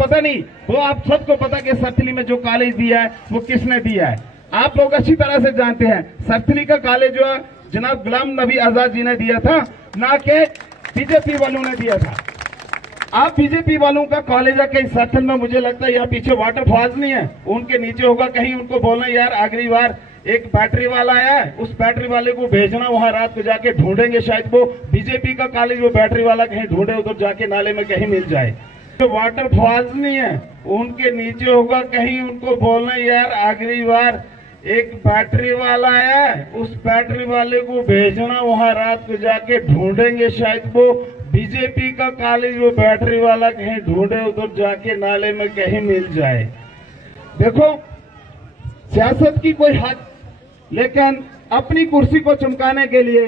पता नहीं, वो आप सबको पता कि सरथली में जो कॉलेज दिया है वो किसने दिया है। आप लोग अच्छी तरह से जानते हैं सरथली का कॉलेज जो जनाब गुलाम नबी आजाद जी ने दिया था, ना कि बीजेपी वालों ने दिया था। आप बीजेपी वालों का कॉलेज है कहीं सरथल में, मुझे लगता है यहाँ पीछे वाटरफॉल्स नहीं है, उनके नीचे होगा कहीं। उनको बोलना यार अगली बार एक बैटरी वाला आया है, उस बैटरी वाले को भेजना, वहां रात को जाके ढूंढेंगे, शायद वो बीजेपी का कॉलेज वो बैटरी वाला कहीं ढूंढे, उधर जाके नाले में कहीं मिल जाए। तो वाटरफॉल्स नहीं है, उनके नीचे होगा कहीं। उनको बोलना यार अगली बार एक बैटरी वाला आया है, उस बैटरी वाले को भेजना, वहां रात को जाके ढूंढेंगे, शायद वो बीजेपी का कॉलेज वो बैटरी वाला कहीं ढूंढे, उधर जाके नाले में कहीं मिल जाए। देखो सियासत की कोई हद, लेकिन अपनी कुर्सी को चमकाने के लिए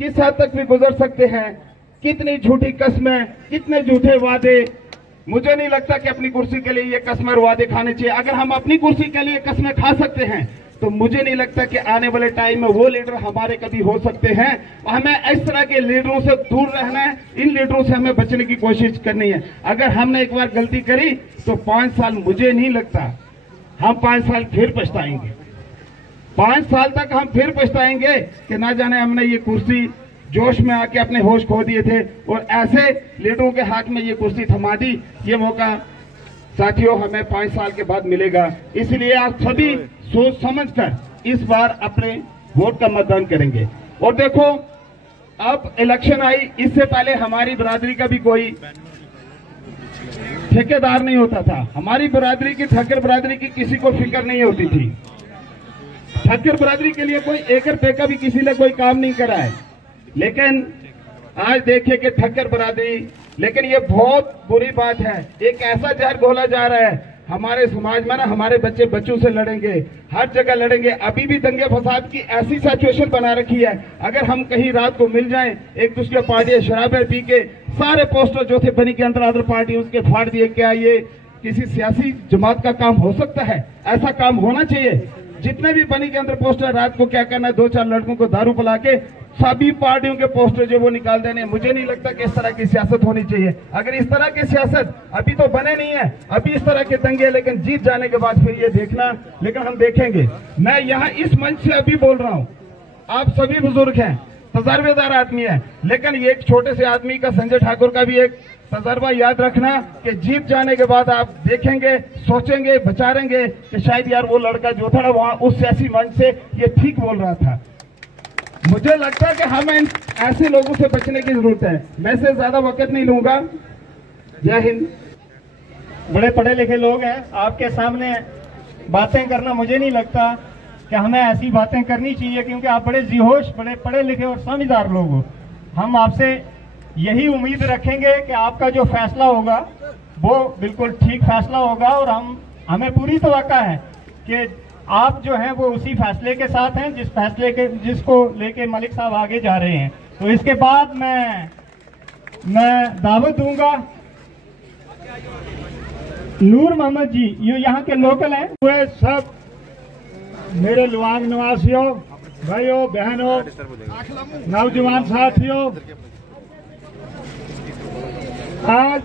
किस हद तक भी गुजर सकते हैं। कितनी झूठी कस्में, कितने झूठे वादे। मुझे नहीं लगता कि अपनी कुर्सी के लिए ये कस्में और वादे खाने चाहिए। अगर हम अपनी कुर्सी के लिए कस्में खा सकते हैं तो मुझे नहीं लगता कि आने वाले टाइम में वो लीडर हमारे कभी हो सकते हैं। हमें इस तरह के लीडरों से दूर रहना है, इन लीडरों से हमें बचने की कोशिश करनी है। अगर हमने एक बार गलती करी तो 5 साल, मुझे नहीं लगता हम 5 साल फिर पछताएंगे। 5 साल तक हम फिर पछताएंगे कि ना जाने हमने ये कुर्सी जोश में आके अपने होश खो दिए थे और ऐसे लीडरों के हाथ में ये कुर्सी थमा दी। ये मौका साथियों हमें 5 साल के बाद मिलेगा, इसलिए आप सभी सोच समझकर इस बार अपने वोट का मतदान करेंगे। और देखो अब इलेक्शन आई, इससे पहले हमारी बिरादरी का भी कोई ठेकेदार नहीं होता था। हमारी बिरादरी की, ठक्कर बिरादरी की किसी को फिक्र नहीं होती थी। ठक्कर बिरादरी के लिए कोई 1 रुपए का भी किसी ने कोई काम नहीं करा है। लेकिन आज देखिए कि ठक्कर बिरादरी, लेकिन ये बहुत बुरी बात है, एक ऐसा जहर घोला जा रहा है हमारे समाज में ना। हमारे बच्चे बच्चों से लड़ेंगे, हर जगह लड़ेंगे। अभी भी दंगे फसाद की ऐसी सिचुएशन बना रखी है, अगर हम कहीं रात को मिल जाएं, एक दूसरे पार्टी शराबें पी के सारे पोस्टर जो थे बनी के अंदर पार्टी उसके फाड़ दिए। क्या ये किसी सियासी जमात का काम हो सकता है? ऐसा काम होना चाहिए। जितने भी बनी के अंदर पोस्टर, रात को क्या करना है, 2-4 लड़कों को दारू पिला के सभी पार्टियों के पोस्टर जो वो निकाल देने। मुझे नहीं लगता कि इस तरह की सियासत होनी चाहिए। अगर इस तरह की सियासत अभी तो बने नहीं है, अभी इस तरह के दंगे, लेकिन जीत जाने के बाद फिर ये देखना, लेकिन हम देखेंगे। मैं यहाँ इस मंच से अभी बोल रहा हूँ, आप सभी बुजुर्ग हैं, तजर्बेदार आदमी है, लेकिन ये एक छोटे से आदमी का, संजय ठाकुर का भी एक तजर्बा याद रखना कि जीत जाने के बाद आप देखेंगे, सोचेंगे, विचारेंगे कि शायद यार वो लड़का जो था ना वहां उस सियासी मंच से ये ठीक बोल रहा था। मुझे लगता है कि हमें ऐसे लोगों से बचने की जरूरत है। मैं से ज्यादा वक्त नहीं लूंगा। जय हिंद। बड़े पढ़े लिखे लोग हैं, आपके सामने बातें करना मुझे नहीं लगता कि हमें ऐसी बातें करनी चाहिए, क्योंकि आप बड़े जिहोश, बड़े पढ़े लिखे और समझदार लोग हो। हम आपसे यही उम्मीद रखेंगे कि आपका जो फैसला होगा वो बिल्कुल ठीक फैसला होगा, और हमें पूरी तवक्का है कि आप जो हैं वो उसी फैसले के साथ हैं जिसको लेके मलिक साहब आगे जा रहे हैं। तो इसके बाद मैं दावत दूंगा नूर मोहम्मद जी, ये यहाँ के लोकल हैं। वे सब मेरे लुआंग निवासियों, भाइयों बहनों, नौजवान साथियों, आज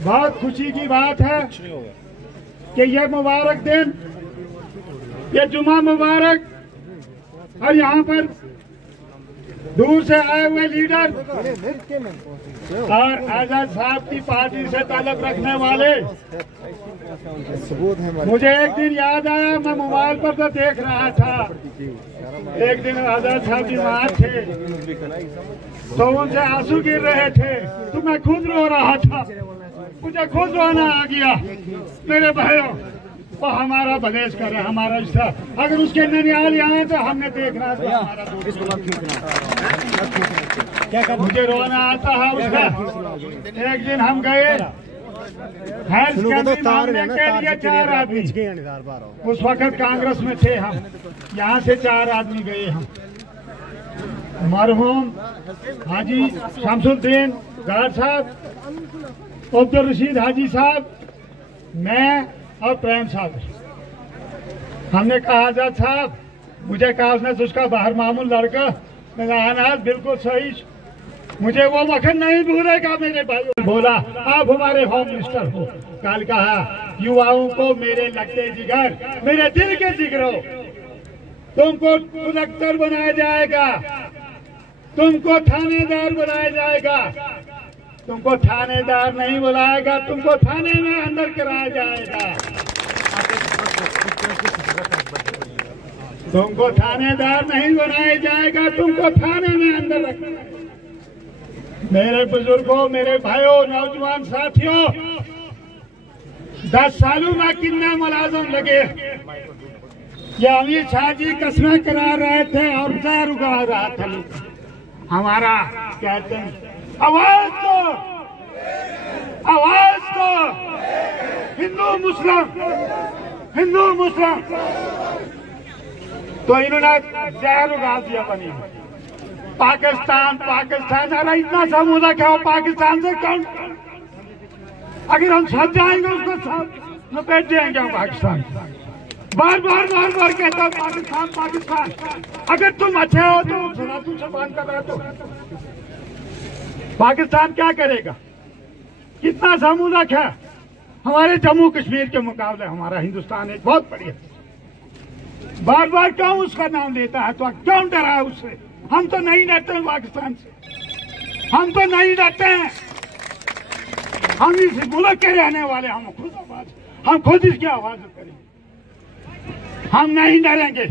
बहुत खुशी की बात है कि यह मुबारक दिन, ये जुमा मुबारक, और यहाँ पर दूर से आए हुए लीडर और आजाद साहब की पार्टी से ताल्लुक रखने वाले, मुझे एक दिन याद आया, मैं मोबाइल पर तो देख रहा था, एक दिन आजाद साहब की बात थे तो उनसे आंसू गिर रहे थे, तो मैं खुद रो रहा था, मुझे खुद रोना आ गया। मेरे भाइयों, वो हमारा बलेश कर रहा है, हमारा हिस्सा, अगर उसके ननियाल यहाँ तो हमने देखना था, हमारा मुझे रोना आता है उसका। एक दिन हम गए हेल्थ कैंप मांगने के लिए, 4 आदमी, उस वक्त कांग्रेस में थे हम, यहाँ से 4 आदमी गए हम, मरहूम हाजी शमसुद्दीन गार्ड साहब, अब्दुल रशीद हाजी साहब, मैं और प्रेम साहब। हमने कहा आजाद साहब, मुझे कहा उसने उसका बाहर मामूल लड़का, मैंने कहा अनाज बिल्कुल सही, मुझे वो वक्त नहीं भूलेगा मेरे भाइयों। बोला आप हमारे होम मिनिस्टर हो। कल कहा युवाओं को मेरे लगते जिगर, मेरे दिल के जिगरों, तुमको कलेक्टर बनाया जाएगा, तुमको थानेदार बनाया जाएगा। तुमको थानेदार नहीं बुलाएगा, तुमको थाने में अंदर कराया जाएगा। तुमको थानेदार नहीं बनाया जाएगा, तुमको थाने में अंदर रखा। मेरे बुजुर्गों, मेरे भाइयों, नौजवान साथियों, 10 सालों में कितने मुलाजिम लगे। ये अमित शाह जी कसमें करा रहे थे और जहर उगा रहा था। हमारा कहते हैं आवाज को, आवाज को, हिंदू मुस्लिम, हिंदू मुस्लिम। तो इन्होंने जहर उगा दिया बनी। पाकिस्तान, पाकिस्तान, अरे इतना समुद्र क्या हो पाकिस्तान से कौन? अगर हम सब जाएंगे उसको सब लपेट देंगे हम पाकिस्तान। बार बार बार बार कहता हूँ पाकिस्तान, पाकिस्तान। अगर तुम अच्छे हो तो सुना, तुमसे बात कर रहे हो तो पाकिस्तान क्या करेगा? कितना समुद्र है। हमारे जम्मू कश्मीर के मुकाबले हमारा हिंदुस्तान एक बहुत बढ़िया। बार बार क्यों उसका नाम लेता है? तो क्यों डरा है उससे? हम तो नहीं डरते हैं पाकिस्तान से, हम तो नहीं डरते हैं। हम इस मुल्क के रहने वाले, हम खुद इसकी आवाज करेंगे, हम नहीं डरेंगे।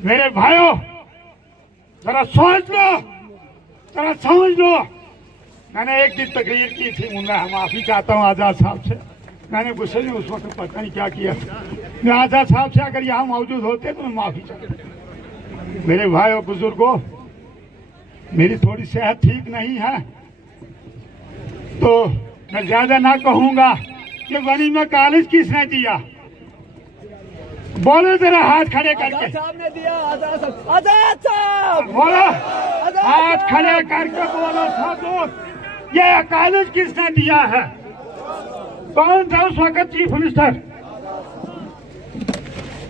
मेरे भाइयों, जरा सोच लो, जरा समझ लो। मैंने एक दिन तकरीर की थी, मैं माफी चाहता हूँ आजाद साहब से। मैंने गुस्से में उस वक्त पता नहीं क्या किया। मैं आजाद साहब से अगर यहाँ मौजूद होते तो मैं माफी चाहता। मेरे भाइयों बुजुर्गों, मेरी थोड़ी सेहत ठीक नहीं है तो मैं ज्यादा ना कहूंगा कि गनीमा कॉलेज किसने दिया। बोलो जरा हाथ खड़े करके। साहब ने दिया, आजाद साहब। बोलो हाथ खड़े करके बोलो सब। ये कॉलेज किसने दिया है? कौन था उस वक्त चीफ मिनिस्टर?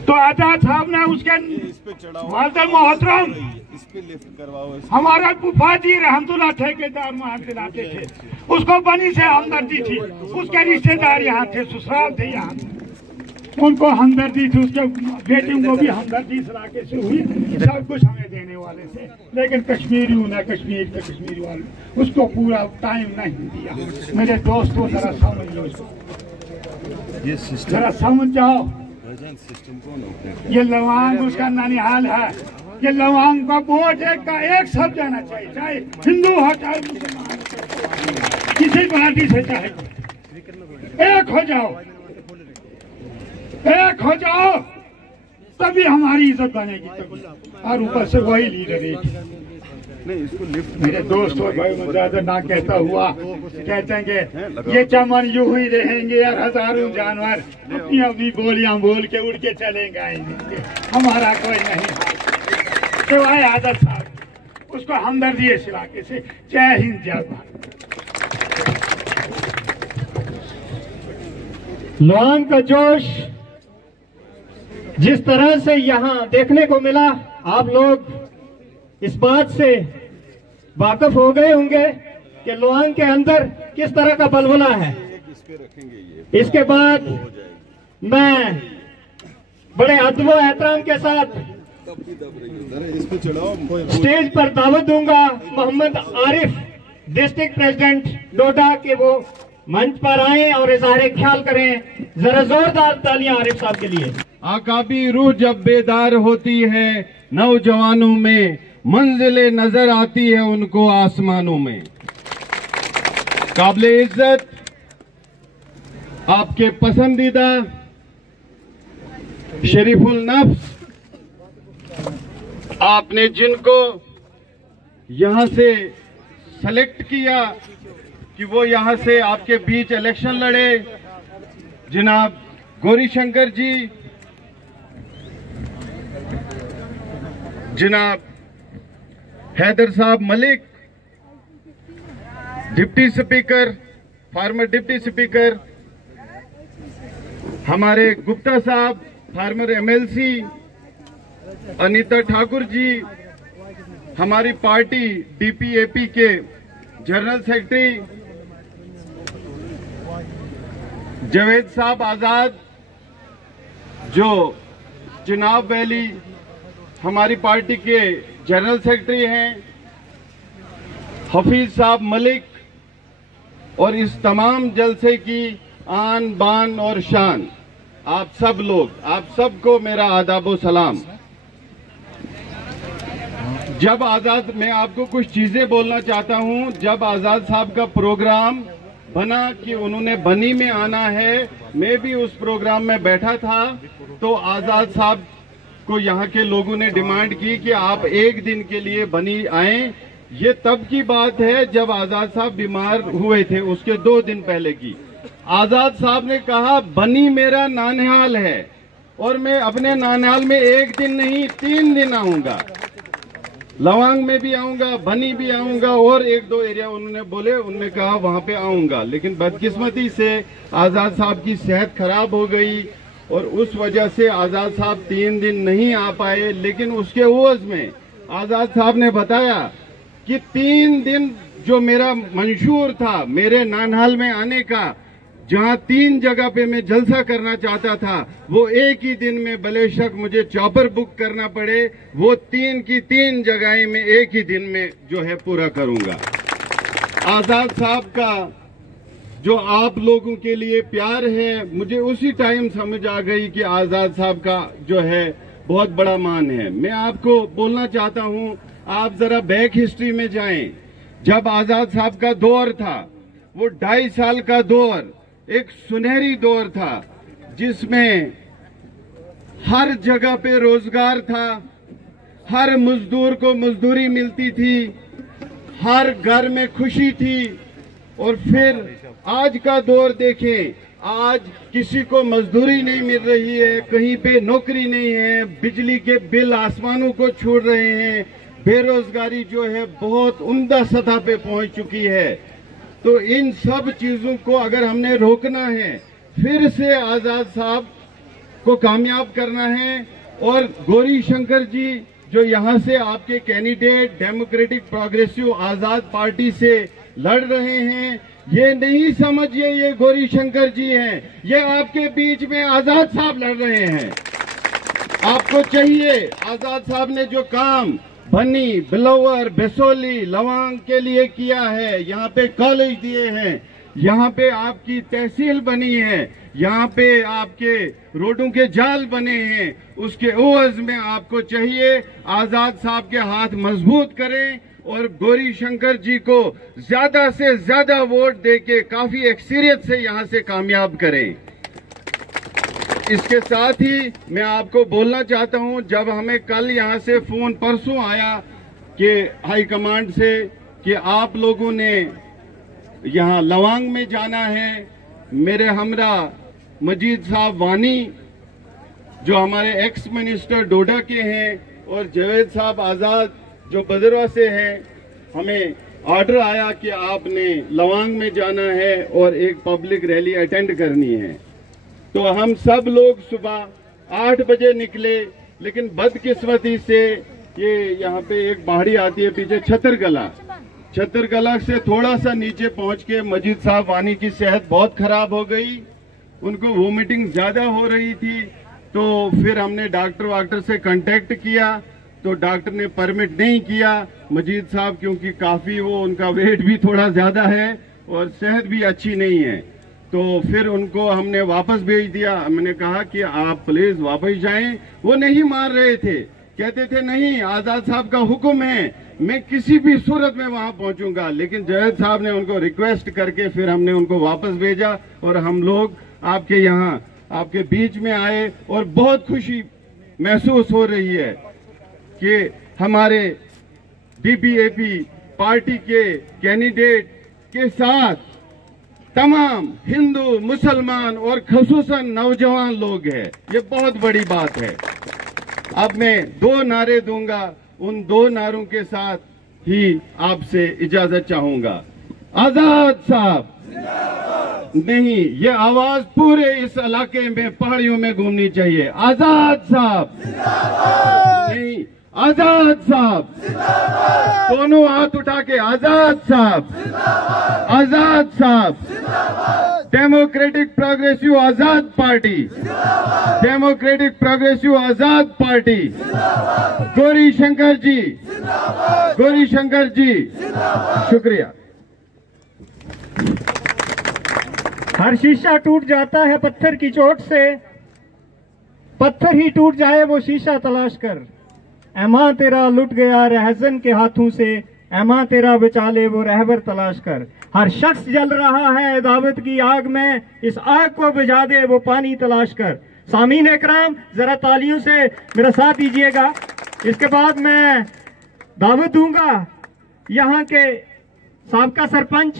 तो आजाद साहब ने उसके मोहतरम हमारा फूफा जी रहमतुल्लाह ठेकेदार वहां दिलाते थे, उसको बनी से हमदर्दी थी। उसके रिश्तेदार यहाँ थे, ससुराल थे यहाँ, उनको हमदर्दी थी। उसके बेटियों को भी हमदर्दी इस इलाके से हुई। सब कुछ हमें देने वाले थे, लेकिन कश्मीरी उन्हें कश्मीर के कश्मीरी वाले उसको पूरा टाइम नहीं दिया। मेरे दोस्तों जरा समझ लो, जरा समझ जाओ। ये लवांग उसका ननिहाल है। ये लवांग का वोट एक सब जाना चाहिए, चाहे हिंदू हो चाहे मुसलमान, किसी पार्टी से चाहे। एक हो जाओ, एक हो जाओ, तभी हमारी इज्जत बनेगी। और ऊपर से वही लीडर एक। मेरे दोस्त और भाई, मैं ज्यादा ना कहता हुआ कहते हैं ये चमन यूं ही रहेंगे और हजारों जानवर अपनी अपनी बोलियां बोल के उड़ के चले जाएंगे। हमारा कोई नहीं सिवाय आजाद साहब, उसको हमदर्दी इस इलाके से। जय हिंद, जय भारत। लवांग का जोश जिस तरह से यहाँ देखने को मिला, आप लोग इस बात से वाकिफ हो गए होंगे कि लवांग के अंदर किस तरह का बलबला है। इसके बाद मैं बड़े अदब व एहतराम के साथ स्टेज पर दावत दूंगा मोहम्मद आरिफ, डिस्ट्रिक्ट प्रेसिडेंट डोडा, के वो मंच पर आए और इज़हार ख्याल करें। जरा जोरदार तालियां आरिफ साहब के लिए। आकाबी रूह जब बेदार होती है नौजवानों में, मंजिलें नजर आती है उनको आसमानों में। काबिले इज्जत आपके पसंदीदा शरीफुल नफ्स, आपने जिनको यहां से सेलेक्ट किया कि वो यहां से आपके बीच इलेक्शन लड़े, जनाब गौरीशंकर जी, जनाब हैदर साहब Malik, deputy speaker, farmer deputy speaker, हमारे गुप्ता साहब, फार्मर एमएलसी, अनीता ठाकुर जी, हमारी पार्टी डीपीएपी के जनरल सेक्रेटरी जावेद साहब आजाद, जो चिनाब वैली हमारी पार्टी के जनरल सेक्रेटरी हैं, हफीज साहब मलिक, और इस तमाम जलसे की आन बान और शान आप सब लोग, आप सबको मेरा आदाब व सलाम। जब आजाद, मैं आपको कुछ चीजें बोलना चाहता हूं। जब आजाद साहब का प्रोग्राम बना कि उन्होंने बनी में आना है, मैं भी उस प्रोग्राम में बैठा था, तो आजाद साहब को यहाँ के लोगों ने डिमांड की कि आप एक दिन के लिए बनी आएं। ये तब की बात है जब आजाद साहब बीमार हुए थे, उसके 2 दिन पहले की। आजाद साहब ने कहा बनी मेरा नानिहाल है और मैं अपने नानिहाल में 1 दिन नहीं 3 दिन आऊंगा, लवांग में भी आऊंगा, बनी भी आऊंगा, और 1-2 एरिया उन्होंने बोले, उन्होंने कहा वहां पे आऊंगा। लेकिन बदकिस्मती से आजाद साहब की सेहत खराब हो गई और उस वजह से आजाद साहब 3 दिन नहीं आ पाए। लेकिन उसके एवज में आजाद साहब ने बताया कि 3 दिन जो मेरा मंशूर था मेरे नानहाल में आने का, जहां 3 जगह पे मैं जलसा करना चाहता था, वो एक ही दिन में भले शक मुझे चॉपर बुक करना पड़े, वो 3 की 3 जगहें में एक ही दिन में जो है पूरा करूंगा। आजाद साहब का जो आप लोगों के लिए प्यार है, मुझे उसी टाइम समझ आ गई कि आजाद साहब का जो है बहुत बड़ा मान है। मैं आपको बोलना चाहता हूं, आप जरा बैक हिस्ट्री में जाएं। जब आजाद साहब का दौर था, वो 2.5 साल का दौर एक सुनहरी दौर था, जिसमें हर जगह पे रोजगार था, हर मजदूर को मजदूरी मिलती थी, हर घर में खुशी थी। और फिर आज का दौर देखें, आज किसी को मजदूरी नहीं मिल रही है, कहीं पे नौकरी नहीं है, बिजली के बिल आसमानों को छू रहे हैं, बेरोजगारी जो है बहुत उम्दा सतह पे पहुंच चुकी है। तो इन सब चीजों को अगर हमने रोकना है, फिर से आजाद साहब को कामयाब करना है, और गौरी शंकर जी जो यहाँ से आपके कैंडिडेट डेमोक्रेटिक प्रोग्रेसिव आजाद पार्टी से लड़ रहे हैं, ये नहीं समझिए ये गौरी शंकर जी हैं, ये आपके बीच में आजाद साहब लड़ रहे हैं। आपको चाहिए, आजाद साहब ने जो काम बनी, बिलोवर, बेसोली, लवांग के लिए किया है, यहाँ पे कॉलेज दिए हैं, यहाँ पे आपकी तहसील बनी है, यहाँ पे आपके रोडों के जाल बने हैं, उसके एवज में आपको चाहिए आजाद साहब के हाथ मजबूत करें और गौरी शंकर जी को ज्यादा से ज्यादा वोट देके काफी अक्सरियत से यहाँ से कामयाब करें। इसके साथ ही मैं आपको बोलना चाहता हूं, जब हमें कल यहाँ से फोन परसों आया कि हाई कमांड से कि आप लोगों ने यहाँ लवांग में जाना है, मेरे हमरा मजीद साहब वानी जो हमारे एक्स मिनिस्टर डोडा के हैं, और जावेद साहब आजाद जो बदरवा से हैं, हमें ऑर्डर आया कि आपने लवांग में जाना है और एक पब्लिक रैली अटेंड करनी है। तो हम सब लोग सुबह 8 बजे निकले, लेकिन बदकिस्मती से ये यहाँ पे एक पहाड़ी आती है पीछे छतरगला से थोड़ा सा नीचे पहुंच के मजीद साहब वानी की सेहत बहुत खराब हो गई, उनको वोमिटिंग ज्यादा हो रही थी। तो फिर हमने डॉक्टर से कांटेक्ट किया, तो डॉक्टर ने परमिट नहीं किया मजीद साहब, क्योंकि काफी वो उनका वेट भी थोड़ा ज्यादा है और सेहत भी अच्छी नहीं है। तो फिर उनको हमने वापस भेज दिया। हमने कहा कि आप प्लीज वापस जाएं। वो नहीं मान रहे थे, कहते थे नहीं, आजाद साहब का हुक्म है, मैं किसी भी सूरत में वहां पहुंचूंगा। लेकिन जावेद साहब ने उनको रिक्वेस्ट करके फिर हमने उनको वापस भेजा और हम लोग आपके यहाँ आपके बीच में आए, और बहुत खुशी महसूस हो रही है कि हमारे डीपीएपी पार्टी के कैंडिडेट के साथ तमाम हिंदू, मुसलमान और खसूसन नौजवान लोग हैं। ये बहुत बड़ी बात है। अब मैं 2 नारे दूंगा, उन 2 नारों के साथ ही आपसे इजाजत चाहूंगा। आजाद साहब नहीं, ये आवाज पूरे इस इलाके में पहाड़ियों में घूमनी चाहिए। आजाद साहब नहीं, आजाद साहब, दोनों हाथ उठा के आजाद साहब, आजाद साहब, डेमोक्रेटिक प्रोग्रेसिव आजाद पार्टी, डेमोक्रेटिक प्रोग्रेसिव आजाद पार्टी, गौरी शंकर जी, गौरी शंकर जी, शुक्रिया। हर शीशा टूट जाता है पत्थर की चोट से, पत्थर ही टूट जाए वो शीशा तलाश कर। ऐमा तेरा लुट गया रहजन के हाथों से, ऐमा तेरा बचा ले वो रहबर तलाश कर। हर शख्स जल रहा है दावत की आग में, इस आग को बुझा दे वो पानी तलाश कर। सामीन इकराम, जरा तालियों से मेरा साथ दीजिएगा। इसके बाद मैं दावत दूंगा यहाँ के साबका सरपंच,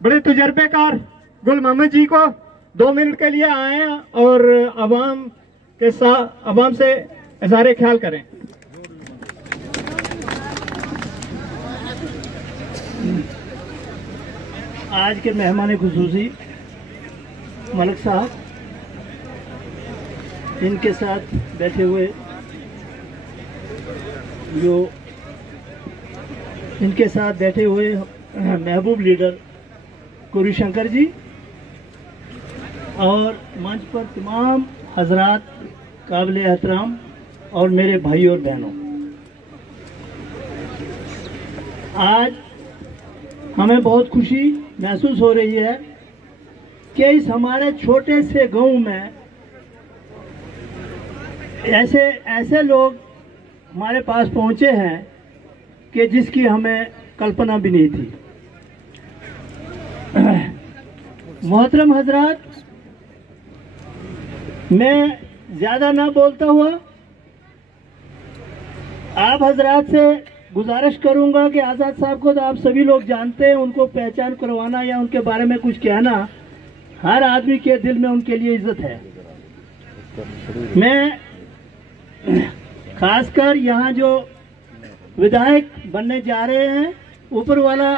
बड़े तजुर्बेकार गुल मोहम्मद जी को 2 मिनट के लिए आए और अवाम के साथ अवाम से इज़हार ख्याल करें। आज के मेहमान खुसूसी मलिक साहब, इनके साथ बैठे हुए महबूब लीडर गौरी शंकर जी और मंच पर तमाम हजरात काबिल एहतराम और मेरे भाई और बहनों, आज हमें बहुत खुशी महसूस हो रही है कि इस हमारे छोटे से गांव में ऐसे लोग हमारे पास पहुंचे हैं कि जिसकी हमें कल्पना भी नहीं थी। मोहतरम हजरात, मैं ज़्यादा ना बोलता हुआ आप हजरात से गुजारिश करूंगा कि आज़ाद साहब को तो आप सभी लोग जानते हैं, उनको पहचान करवाना या उनके बारे में कुछ कहना हर आदमी के दिल में उनके लिए इज्जत है। मैं खासकर यहाँ जो विधायक बनने जा रहे हैं, ऊपर वाला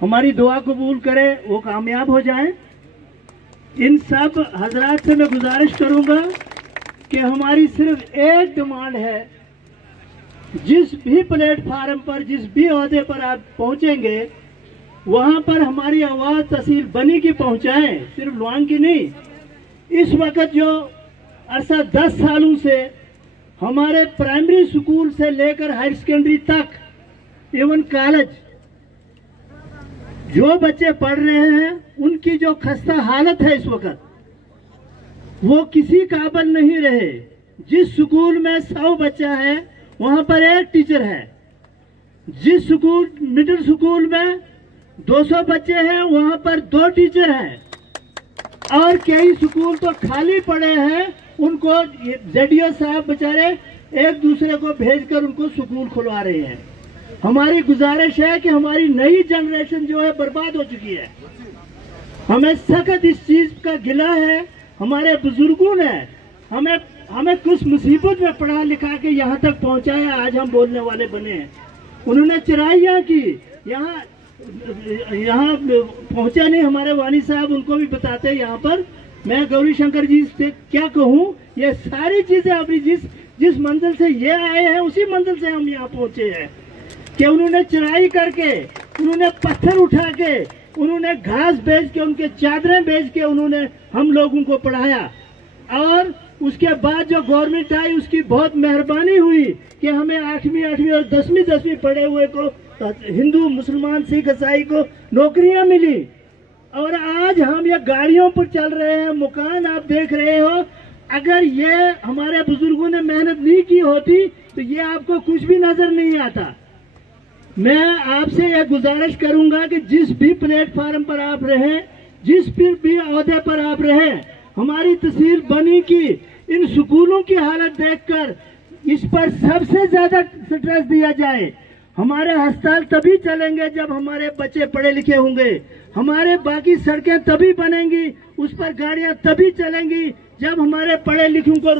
हमारी दुआ कबूल करे, वो कामयाब हो जाएं। इन सब हजरात से मैं गुजारिश करूंगा कि हमारी सिर्फ एक डिमांड है, जिस भी प्लेटफार्म पर, जिस भी ओहदे पर आप पहुंचेंगे, वहां पर हमारी आवाज़ तहसील बनी की पहुंचाएं, सिर्फ लुआंग की नहीं। इस वक्त जो अरसा 10 सालों से हमारे प्राइमरी स्कूल से लेकर हायर सेकेंडरी तक, इवन कॉलेज, जो बच्चे पढ़ रहे हैं, उनकी जो खस्ता हालत है इस वक्त, वो किसी काबिल नहीं रहे। जिस स्कूल में 100 बच्चा है वहां पर 1 टीचर है, जिस स्कूल मिडिल स्कूल में 200 बच्चे हैं वहां पर 2 टीचर हैं, और कई स्कूल तो खाली पड़े हैं। उनको जेडीओ साहब बेचारे एक दूसरे को भेजकर उनको स्कूल खुलवा रहे हैं। हमारी गुजारिश है कि हमारी नई जनरेशन जो है बर्बाद हो चुकी है। हमें सख्त इस चीज का गिला है। हमारे बुजुर्गों ने हमें कुछ मुसीबत में पढ़ा लिखा के यहाँ तक पहुँचाया, आज हम बोलने वाले बने हैं। उन्होंने चराइयाँ की, यहाँ पहुँचा नहीं। हमारे वानी साहब उनको भी बताते हैं यहाँ पर। मैं गौरी शंकर जी से क्या कहूँ, ये सारी चीजें अपनी जिस मंजिल से ये आए हैं उसी मंजिल से हम यहाँ पहुँचे हैं। कि उन्होंने चराई करके, उन्होंने पत्थर उठा के, उन्होंने घास बेच के, उनके चादरें बेच के उन्होंने हम लोगों को पढ़ाया। और उसके बाद जो गवर्नमेंट आई उसकी बहुत मेहरबानी हुई कि हमें 8वीं और 10वीं पढ़े हुए को, हिंदू मुसलमान सिख ईसाई को नौकरियां मिली। और आज हम ये गाड़ियों पर चल रहे हैं, मकान आप देख रहे हो। अगर ये हमारे बुजुर्गों ने मेहनत नहीं की होती तो ये आपको कुछ भी नजर नहीं आता। मैं आपसे यह गुजारिश करूंगा कि जिस भी प्लेटफार्म पर आप रहें, जिस भी ओहदे पर आप रहें, हमारी तहसील बनी की इन स्कूलों की हालत देखकर इस पर सबसे ज्यादा स्ट्रेस दिया जाए। हमारे अस्पताल तभी चलेंगे जब हमारे बच्चे पढ़े लिखे होंगे। हमारे बाकी सड़कें तभी बनेंगी, उस पर गाड़ियां तभी चलेंगी जब हमारे पढ़े लिखों को